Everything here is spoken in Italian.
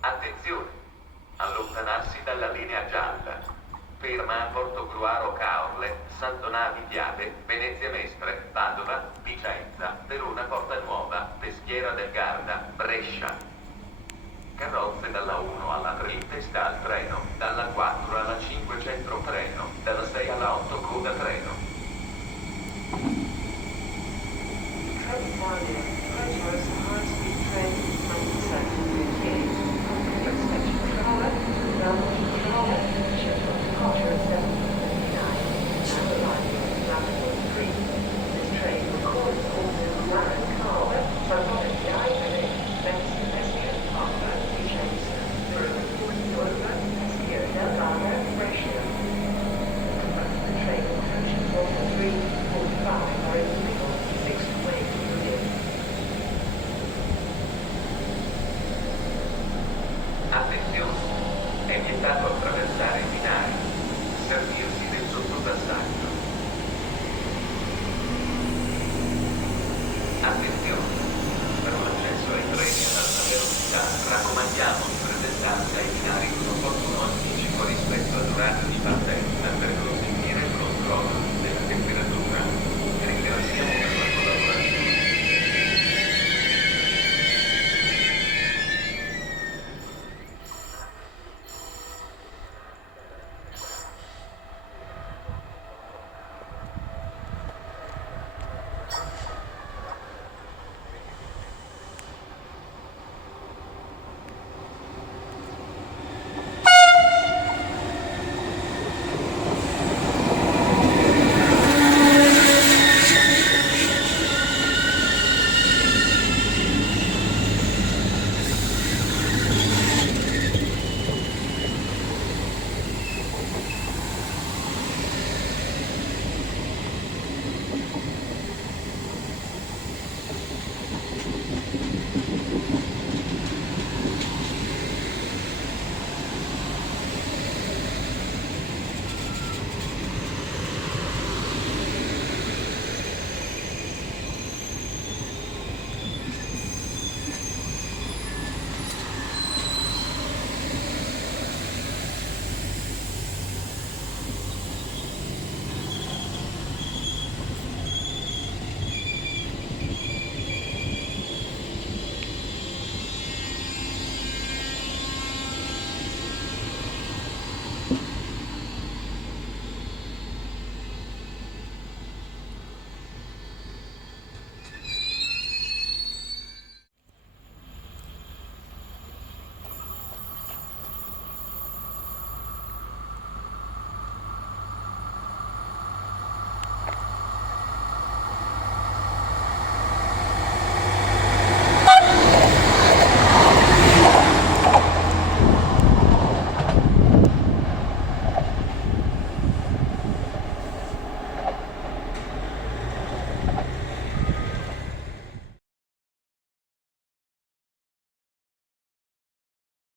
Attenzione! Allontanarsi dalla linea gialla. Ferma a Portogruaro Caorle, Sandonavi Piave, Venezia Mestre, Padova, Vicenza, Verona Porta Nuova, Peschiera del Garda, Brescia. Carrozze dalla 1 alla 3 in testa al treno, dalla 4 alla 5 centro treno, dalla 6 alla 8 coda treno. Trenitalia, Retro's high-speed train, 9758, expectation Carole, Melbourne to Carole, scheduled departure at 7:59, now arriving at Gatwick 3. This train will call at Warren, Carole, Sandonavi Piave, Venezia Mestre, Padova, Vicenza, Verona Porta Nuova, Peschiera del Garda, Brescia. The train approaches Water 3:45 are in the middle, fixed way to Berlin. Attenzione! È vietato attraversare i binari. Servirsi del sottopassaggio. Attenzione! Per l'accesso ai treni ad alta velocità raccomandiamo di presentarsi ai